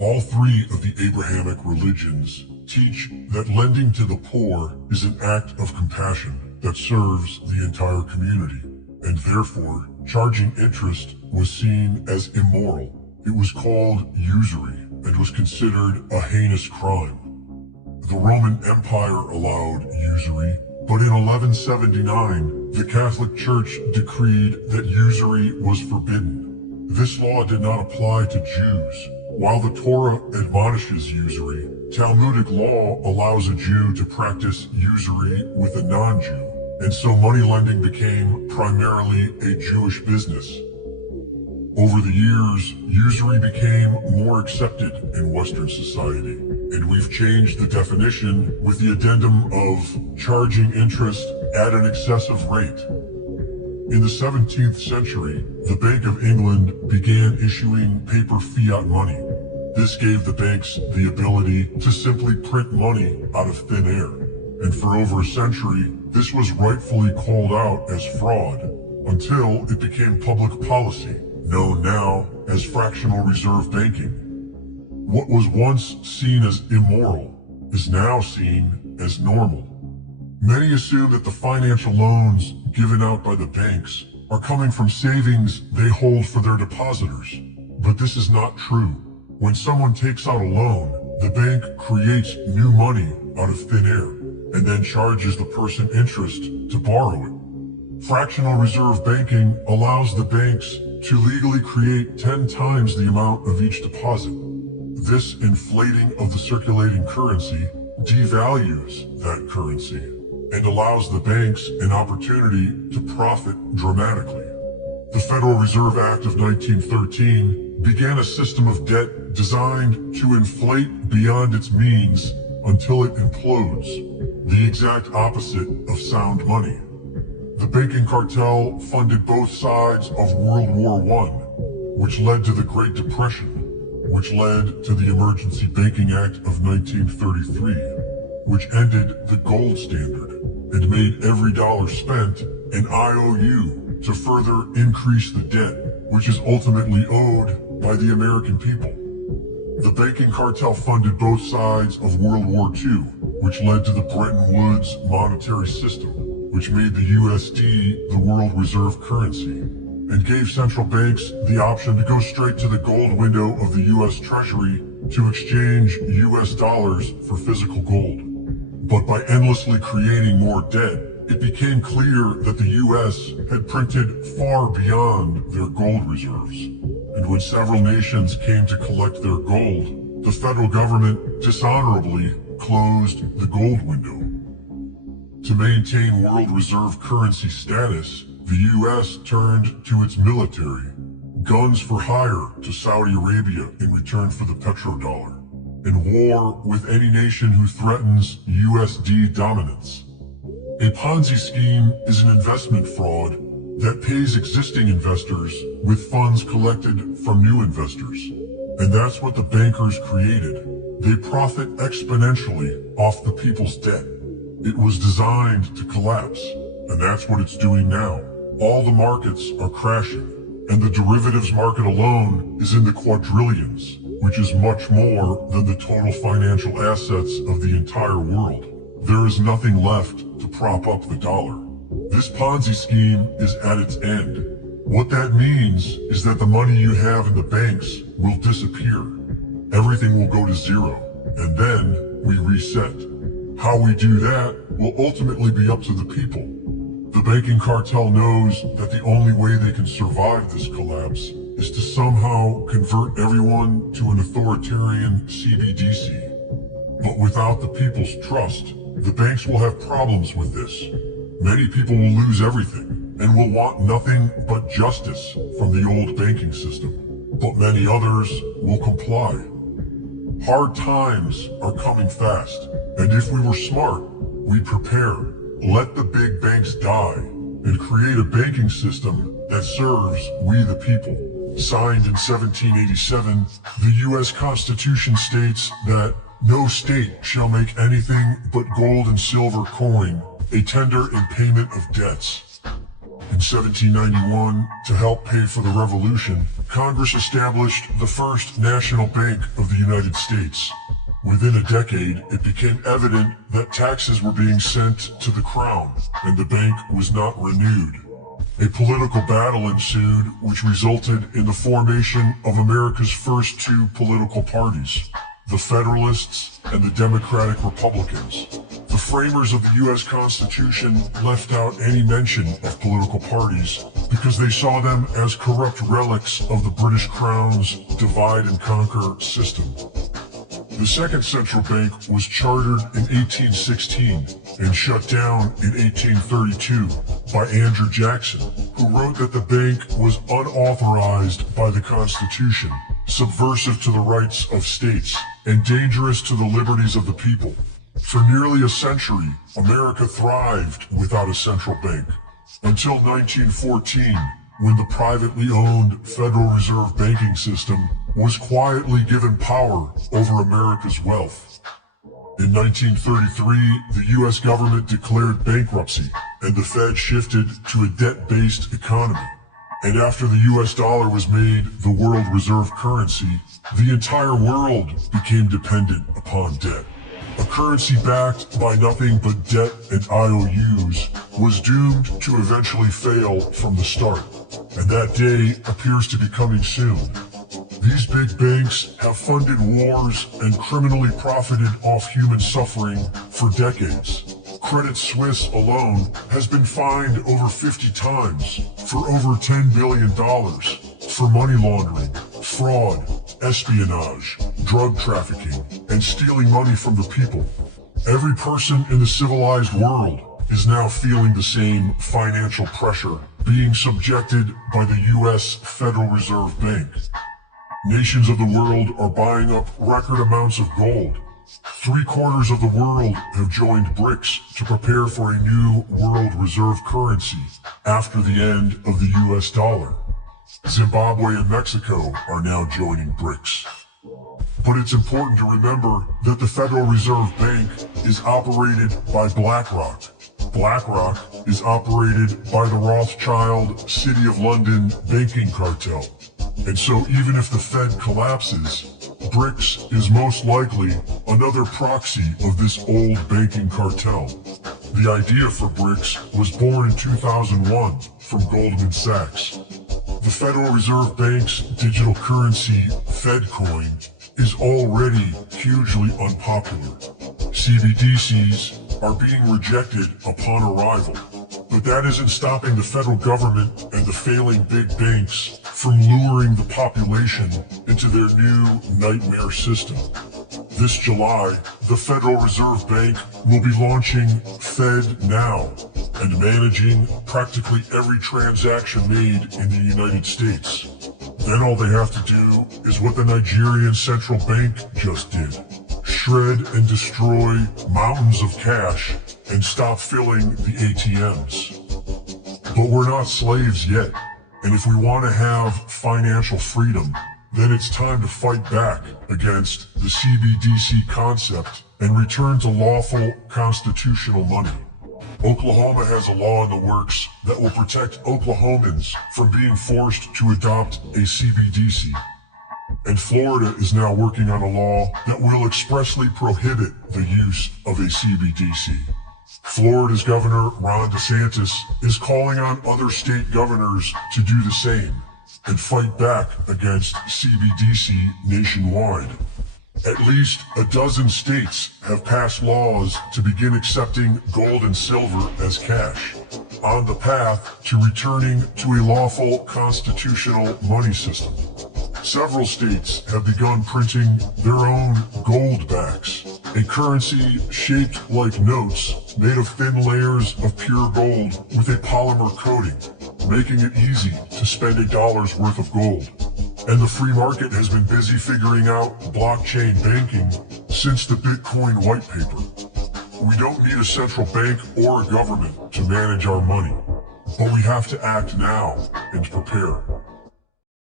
All three of the Abrahamic religions teach that lending to the poor is an act of compassion that serves the entire community, and therefore charging interest was seen as immoral. It was called usury and was considered a heinous crime. The Roman Empire allowed usury, but in 1179, the Catholic Church decreed that usury was forbidden. This law did not apply to Jews. While the Torah admonishes usury, Talmudic law allows a Jew to practice usury with a non-Jew, and so money lending became primarily a Jewish business. Over the years, usury became more accepted in Western society, and we've changed the definition with the addendum of charging interest at an excessive rate. In the 17th century, the Bank of England began issuing paper fiat money. This gave the banks the ability to simply print money out of thin air. And for over a century, this was rightfully called out as fraud, until it became public policy, known now as fractional reserve banking. What was once seen as immoral is now seen as normal. Many assume that the financial loans given out by the banks are coming from savings they hold for their depositors. But this is not true. When someone takes out a loan, the bank creates new money out of thin air and then charges the person interest to borrow it. Fractional reserve banking allows the banks to legally create 10 times the amount of each deposit. This inflating of the circulating currency devalues that currency and allows the banks an opportunity to profit dramatically. The Federal Reserve Act of 1913 began a system of debt designed to inflate beyond its means until it implodes, the exact opposite of sound money. The banking cartel funded both sides of World War I, which led to the Great Depression, which led to the Emergency Banking Act of 1933, which ended the gold standard and made every dollar spent an IOU to further increase the debt, which is ultimately owed by the American people. The banking cartel funded both sides of World War II, which led to the Bretton Woods monetary system, which made the USD the world reserve currency, and gave central banks the option to go straight to the gold window of the US Treasury to exchange US dollars for physical gold. But by endlessly creating more debt, it became clear that the US had printed far beyond their gold reserves. And when several nations came to collect their gold, the federal government dishonorably closed the gold window. To maintain world reserve currency status, the US turned to its military, guns for hire to Saudi Arabia in return for the petrodollar, and war with any nation who threatens USD dominance. A Ponzi scheme is an investment fraud that pays existing investors with funds collected from new investors. And that's what the bankers created. They profit exponentially off the people's debt. It was designed to collapse, and that's what it's doing now. All the markets are crashing, and the derivatives market alone is in the quadrillions, which is much more than the total financial assets of the entire world. There is nothing left to prop up the dollar. This Ponzi scheme is at its end. What that means is that the money you have in the banks will disappear. Everything will go to zero, and then we reset. How we do that will ultimately be up to the people. The banking cartel knows that the only way they can survive this collapse is to somehow convert everyone to an authoritarian CBDC. But without the people's trust, the banks will have problems with this. Many people will lose everything and will want nothing but justice from the old banking system. But many others will comply. Hard times are coming fast, and if we were smart, we'd prepare, let the big banks die, and create a banking system that serves we the people. Signed in 1787, the U.S. Constitution states that no state shall make anything but gold and silver coin a tender in payment of debts. In In 1791, to help pay for the Revolution, Congress established the first national bank of the United States. Within a decade, it became evident that taxes were being sent to the Crown, and the bank was not renewed. A political battle ensued, which resulted in the formation of America's first two political parties, the Federalists and the Democratic Republicans. The framers of the U.S. Constitution left out any mention of political parties because they saw them as corrupt relics of the British Crown's divide and conquer system. The second central bank was chartered in 1816 and shut down in 1832 by Andrew Jackson, who wrote that the bank was unauthorized by the Constitution, subversive to the rights of states, and dangerous to the liberties of the people. For nearly a century, America thrived without a central bank, until 1914, when the privately owned Federal Reserve banking system was quietly given power over America's wealth. In 1933, the U.S. government declared bankruptcy, and the Fed shifted to a debt-based economy. And after the U.S. dollar was made the world reserve currency, the entire world became dependent upon debt. A currency backed by nothing but debt and IOUs was doomed to eventually fail from the start, and that day appears to be coming soon. These big banks have funded wars and criminally profited off human suffering for decades. Credit Suisse alone has been fined over 50 times for over $10 billion for money laundering, fraud, espionage, drug trafficking, and stealing money from the people. Every person in the civilized world is now feeling the same financial pressure, being subjected by the U.S. Federal Reserve Bank. Nations of the world are buying up record amounts of gold. 3/4 of the world have joined BRICS to prepare for a new world reserve currency after the end of the US dollar. Zimbabwe and Mexico are now joining BRICS. But it's important to remember that the Federal Reserve Bank is operated by BlackRock. BlackRock is operated by the Rothschild City of London banking cartel. And so even if the Fed collapses, BRICS is most likely another proxy of this old banking cartel. The idea for BRICS was born in 2001 from Goldman Sachs. The Federal Reserve Bank's digital currency, FedCoin, is already hugely unpopular. CBDCs are being rejected upon arrival, but that isn't stopping the federal government and the failing big banks from luring the population into their new nightmare system. This July, the Federal Reserve Bank will be launching FedNow and managing practically every transaction made in the United States. Then all they have to do is what the Nigerian central bank just did: shred and destroy mountains of cash and stop filling the ATMs. But we're not slaves yet, and if we want to have financial freedom, then it's time to fight back against the CBDC concept and return to lawful constitutional money. Oklahoma has a law in the works that will protect Oklahomans from being forced to adopt a CBDC. And Florida is now working on a law that will expressly prohibit the use of a CBDC. Florida's Governor Ron DeSantis is calling on other state governors to do the same and fight back against CBDC nationwide. At least a dozen states have passed laws to begin accepting gold and silver as cash, on the path to returning to a lawful constitutional money system. Several states have begun printing their own goldbacks, a currency shaped like notes made of thin layers of pure gold with a polymer coating, making it easy to spend $1's worth of gold. And the free market has been busy figuring out blockchain banking since the Bitcoin white paper. We don't need a central bank or a government to manage our money, but we have to act now and prepare.